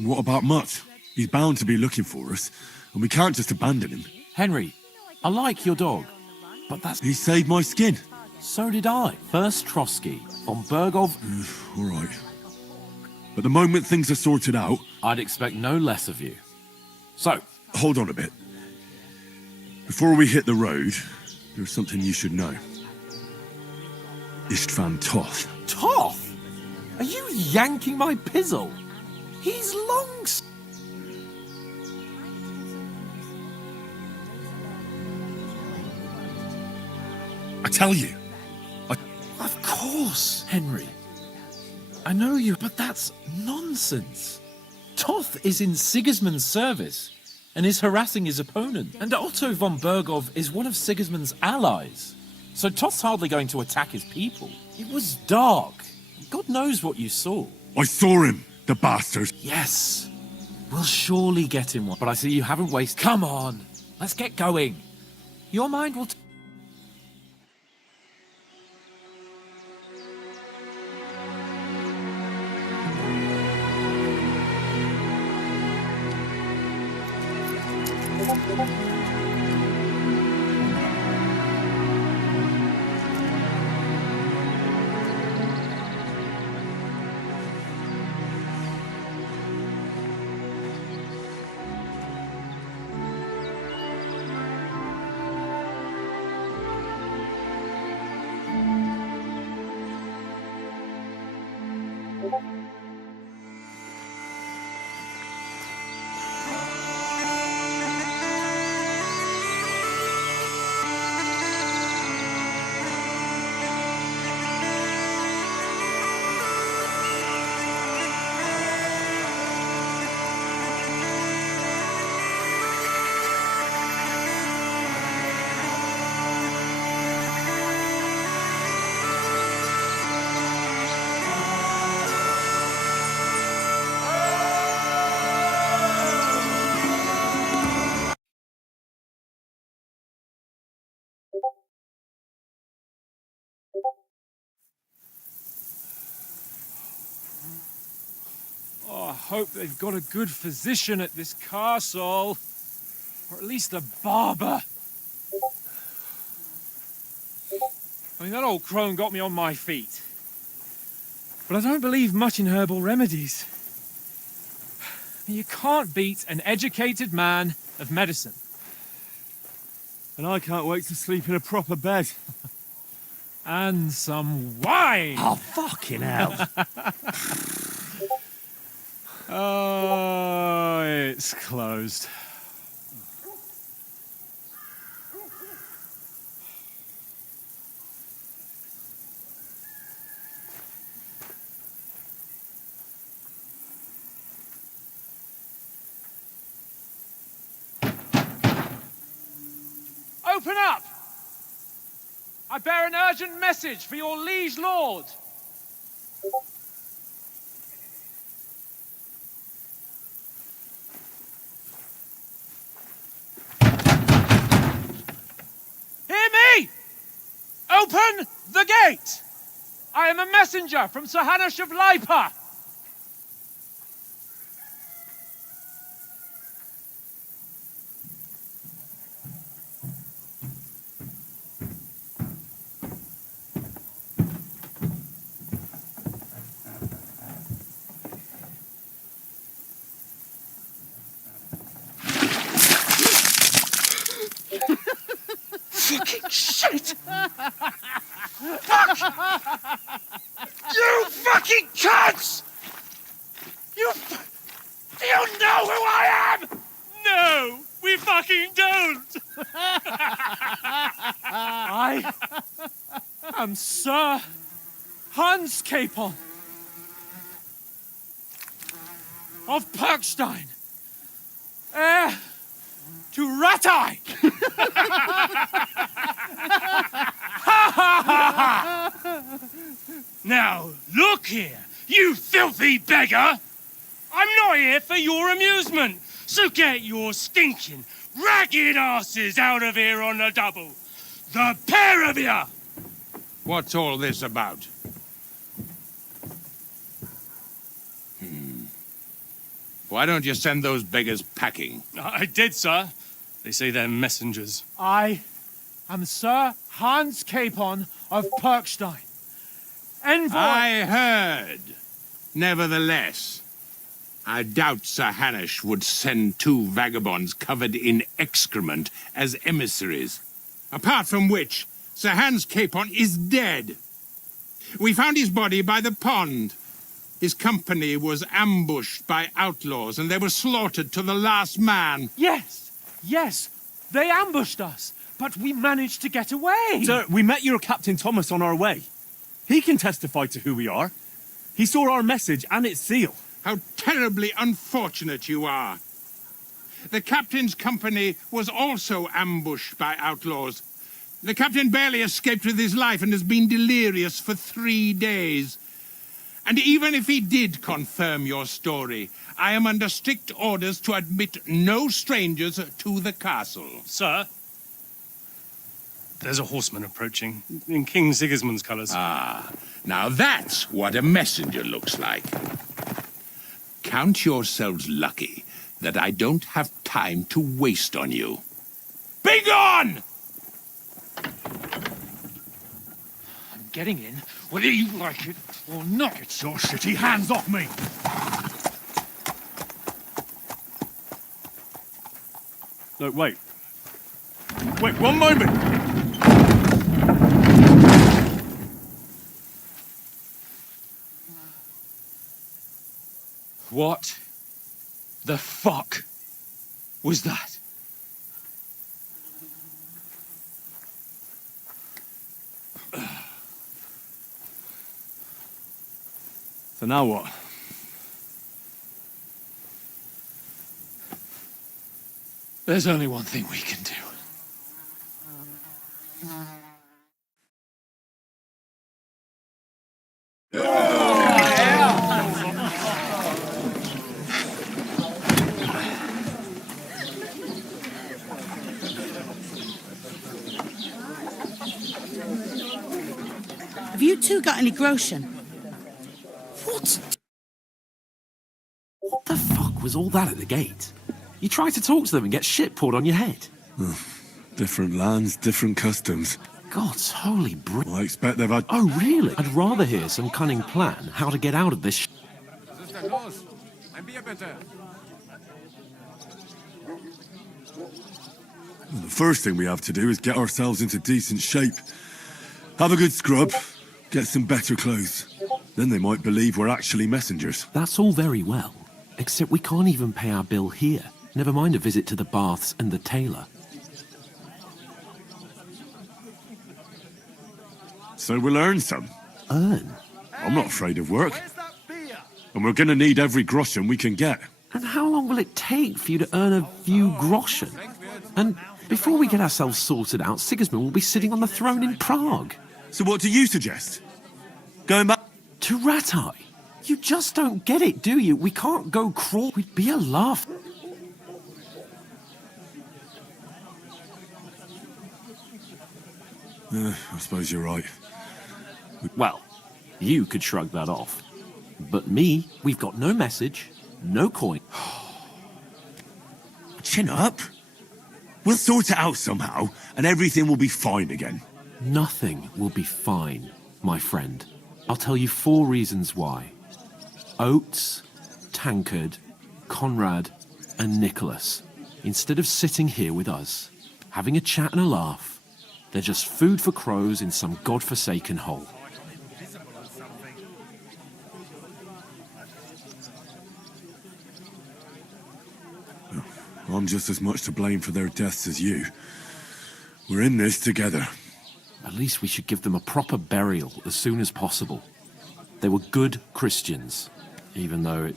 What about Mutt? He's bound to be looking for us, and we can't just abandon him. Henry, I like your dog, but that's... He saved my skin. So did I. First Trotsky, von Bergov... All right. But the moment things are sorted out... I'd expect no less of you. So... Hold on a bit. Before we hit the road, there's something you should know. Istvan Toth. Toth? Are you yanking my pizzle? He's long... I tell you. Of course, Henry. I know you, but that's nonsense. Toth is in Sigismund's service and is harassing his opponent. And Otto von Bergov is one of Sigismund's allies. So Toth's hardly going to attack his people. It was dark. God knows what you saw. I saw him, the bastard. Yes. We'll surely get him one. But I see you haven't wasted... Come on. Let's get going. Your mind will... Oh, I hope they've got a good physician at this castle. Or at least a barber. I mean, that old crone got me on my feet. But I don't believe much in herbal remedies. I mean, you can't beat an educated man of medicine. And I can't wait to sleep in a proper bed. And some wine! Oh, fucking hell. Oh, it's closed. Open up! I bear an urgent message for your liege lord. Hear me! Open the gate! I am a messenger from Sir Hanush of Lipa. Fucking shit! Fuck! You fucking cunts! Do you know who I am? No, we fucking don't! I am Sir Hans Capon of Perkstein, heir To Ratai! Now, look here, you filthy beggar! I'm not here for your amusement, so get your stinking, ragged asses out of here on the double. The pair of you! What's all this about? Why don't you send those beggars packing? I did, sir. They say they're messengers. I am Sir Hans Capon of Perkstein. Envoy... I heard. Nevertheless, I doubt Sir Hanush would send two vagabonds covered in excrement as emissaries. Apart from which, Sir Hans Capon is dead. We found his body by the pond. His company was ambushed by outlaws and they were slaughtered to the last man. Yes, they ambushed us, but we managed to get away. Sir, we met your Captain Thomas on our way. He can testify to who we are. He saw our message and its seal. How terribly unfortunate you are. The captain's company was also ambushed by outlaws. The captain barely escaped with his life and has been delirious for 3 days. And even if he did confirm your story, I am under strict orders to admit no strangers to the castle. Sir, there's a horseman approaching in King Sigismund's colours. Ah, now that's what a messenger looks like. Count yourselves lucky that I don't have time to waste on you. Be gone! I'm getting in, whether you like it or not. Get your shitty hands off me! No, wait. Wait, one moment! What the fuck was that? So now what? There's only one thing we can do. Have you two got any groschen? What the fuck was all that at the gate? You try to talk to them and get shit poured on your head. Different lands, different customs. God's holy I expect they've had... Oh, really? I'd rather hear some cunning plan how to get out of this The first thing we have to do is get ourselves into decent shape. Have a good scrub, get some better clothes. Then they might believe we're actually messengers. That's all very well, except we can't even pay our bill here. Never mind a visit to the baths and the tailor. So we'll earn some. Earn? I'm not afraid of work. And we're going to need every groschen we can get. And how long will it take for you to earn a few groschen? And before we get ourselves sorted out, Sigismund will be sitting on the throne in Prague. So what do you suggest? Going back to Ratai? You just don't get it, do you? We can't go crawl. We'd be a laugh. I suppose you're right. Well, you could shrug that off. But me, we've got no message, no coin. Chin up. We'll sort it out somehow, and everything will be fine again. Nothing will be fine, my friend. I'll tell you 4 reasons why. Oates, Tankard, Conrad, and Nicholas, instead of sitting here with us, having a chat and a laugh, they're just food for crows in some godforsaken hole. I'm just as much to blame for their deaths as you. We're in this together. At least we should give them a proper burial as soon as possible. They were good Christians, even though it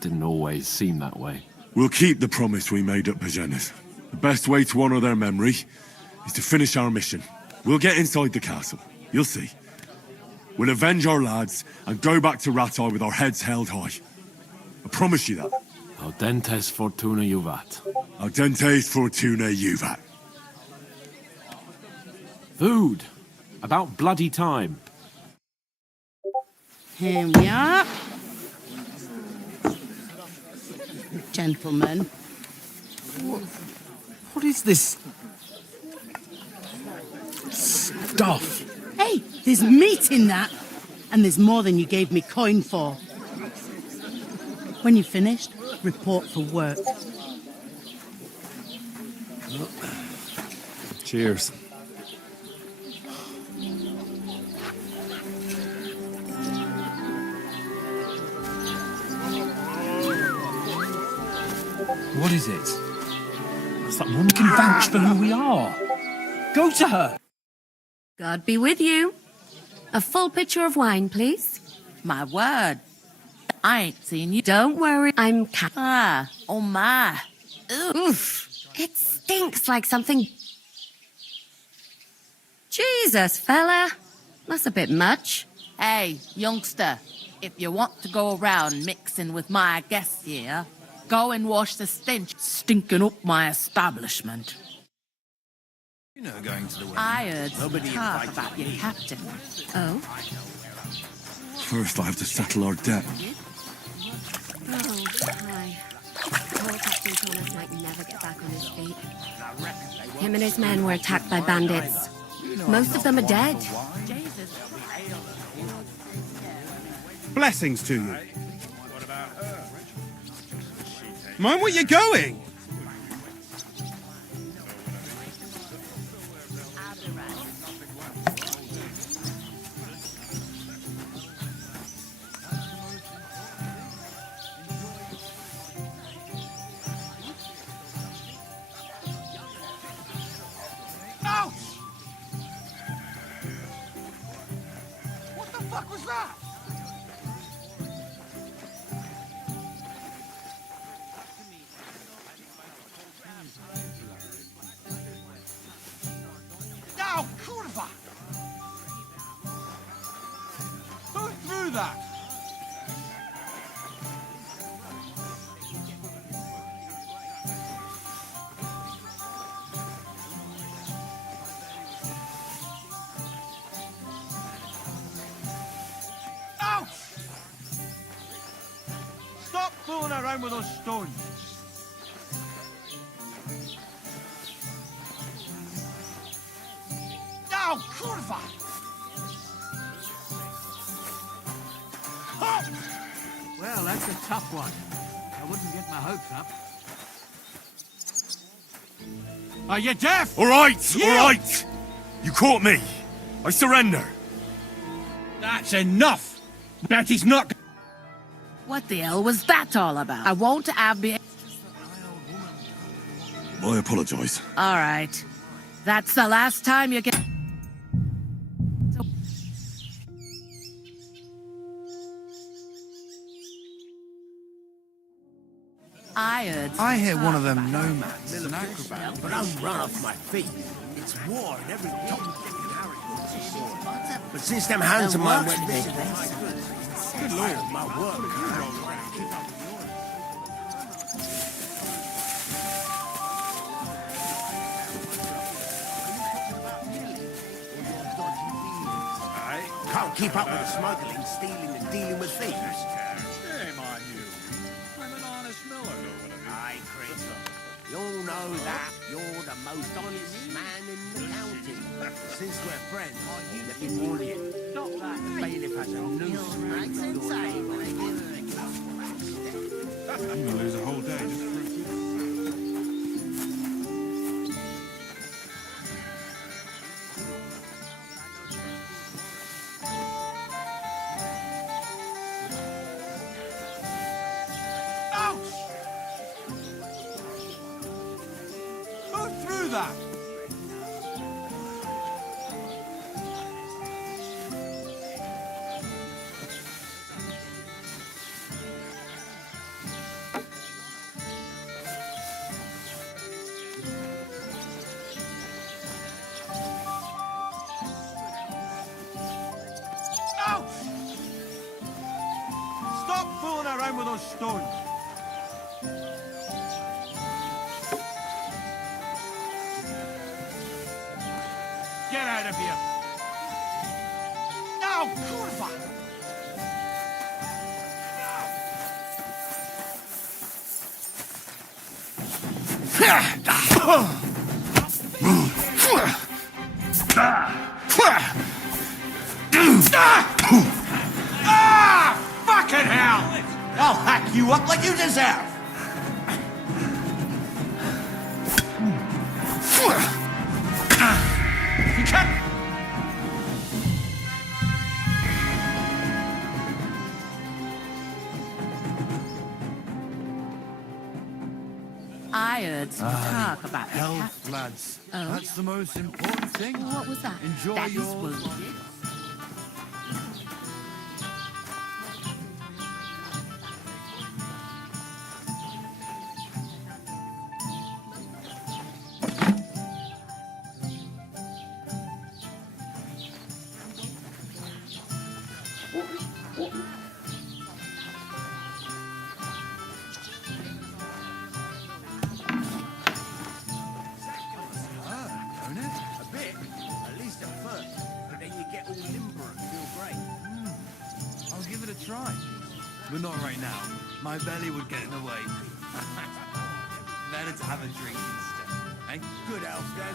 didn't always seem that way. We'll keep the promise we made at Pajanas. The best way to honor their memory is to finish our mission. We'll get inside the castle. You'll see. We'll avenge our lads and go back to Rattay with our heads held high. I promise you that. Audentes fortuna juvat. Audentes fortuna juvat. Food. About bloody time. Here we are. Gentlemen. What is this stuff? Hey, there's meat in that. And there's more than you gave me coin for. When you're finished, report for work. Cheers. What is it? It's that woman can vouch for who we are. Go to her. God be with you. A full pitcher of wine, please. My word. I ain't seen you. Don't worry, I'm oh my. Oof. It stinks like something. Jesus, fella. That's a bit much. Hey, youngster. If you want to go around mixing with my guests here, go and wash the stench stinking up my establishment. You know, going to the wedding. I heard some talk about your captain. Oh? First, I have to settle our debt. Oh, hi. Poor Captain Thomas might never get back on his feet. Him and his men were attacked by bandits. Most of them are dead. Blessings to you. Mind where you're going? Ouch! What the fuck was that? Now, kurwa! Who threw that? Ouch! Stop fooling around with those stones. Now, kurwa! Oh! Well, that's a tough one. I wouldn't get my hopes up. Are you deaf? All right, all right. You caught me. I surrender. That's enough. That is not. What the hell was that all about? I won't have be. I apologise. All right. That's the last time you get. I hear one of them nomads is an acrobat. But don't run off my feet. It's war and every dog and Harry. But since them hands of mine went missing, good lord, my work. Can't keep up with the smuggling, stealing, and dealing with thieves. Shame on you. I'm an honest miller. Aye, Chris. You all know that you're the most honest man in the county. Since we're friends, let me warn you. The bailiff has a noose around your neck. I'm gonna lose a whole day just for a few. Who threw that? Stop fooling around with those stones. Get out of here. No, kurwa! Fucking hell! I'll hack you up like you deserve! You can't... I heard some talk about the Health, captain. lads. Oh? That's the most important thing. What was that? Enjoy Daddy's your... wounded. Don't it? A bit. At least at first. But then you get all limber and feel great. I'll give it a try. But not right now. My belly would get in the way. Better to have a drink instead. Eh? Good health, then.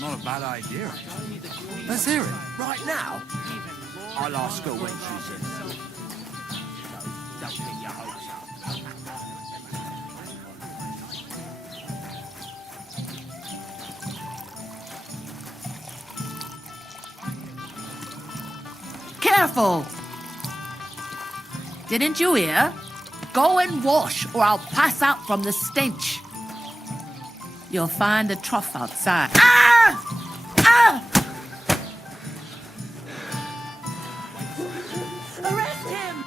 Not a bad idea. Let's hear it. Right now? I'll ask her when she's in. Don't get your hopes up. Careful! Didn't you hear? Go and wash, or I'll pass out from the stench. You'll find a trough outside. Ah! Ah! Arrest him!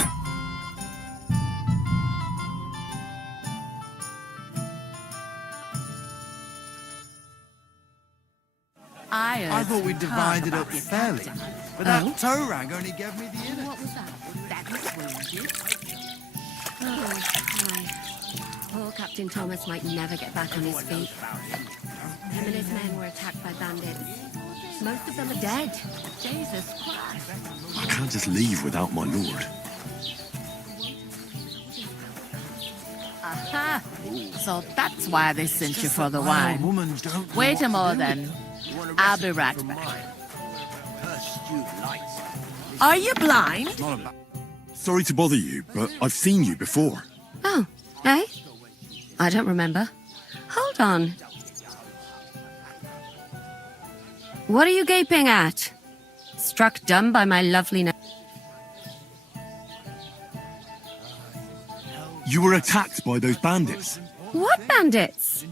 I thought we divided up fairly. But that toe rag only gave me the inner. What was that? Daddy's wounded. Oh, my. Poor Captain Thomas might never get back on his feet. Him and his men were attacked by bandits. Most of them are dead. Jesus Christ. I can't just leave without my lord. Aha! So that's why they sent you for the wine. Wait a more then. I'll be right back. Are you blind? Sorry to bother you, but I've seen you before. Oh, eh? I don't remember. Hold on. What are you gaping at? Struck dumb by my loveliness. You were attacked by those bandits. What bandits?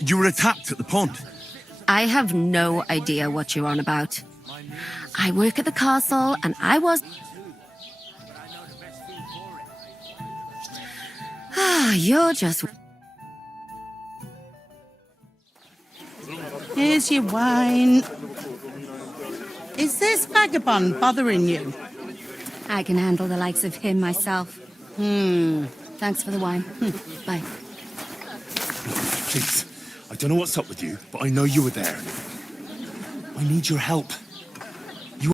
You were attacked at the pond. I have no idea what you're on about. I work at the castle and I was... Ah, you're just... Here's your wine. Is this vagabond bothering you? I can handle the likes of him myself. Thanks for the wine. Bye. Please, I don't know what's up with you, but I know you were there. I need your help.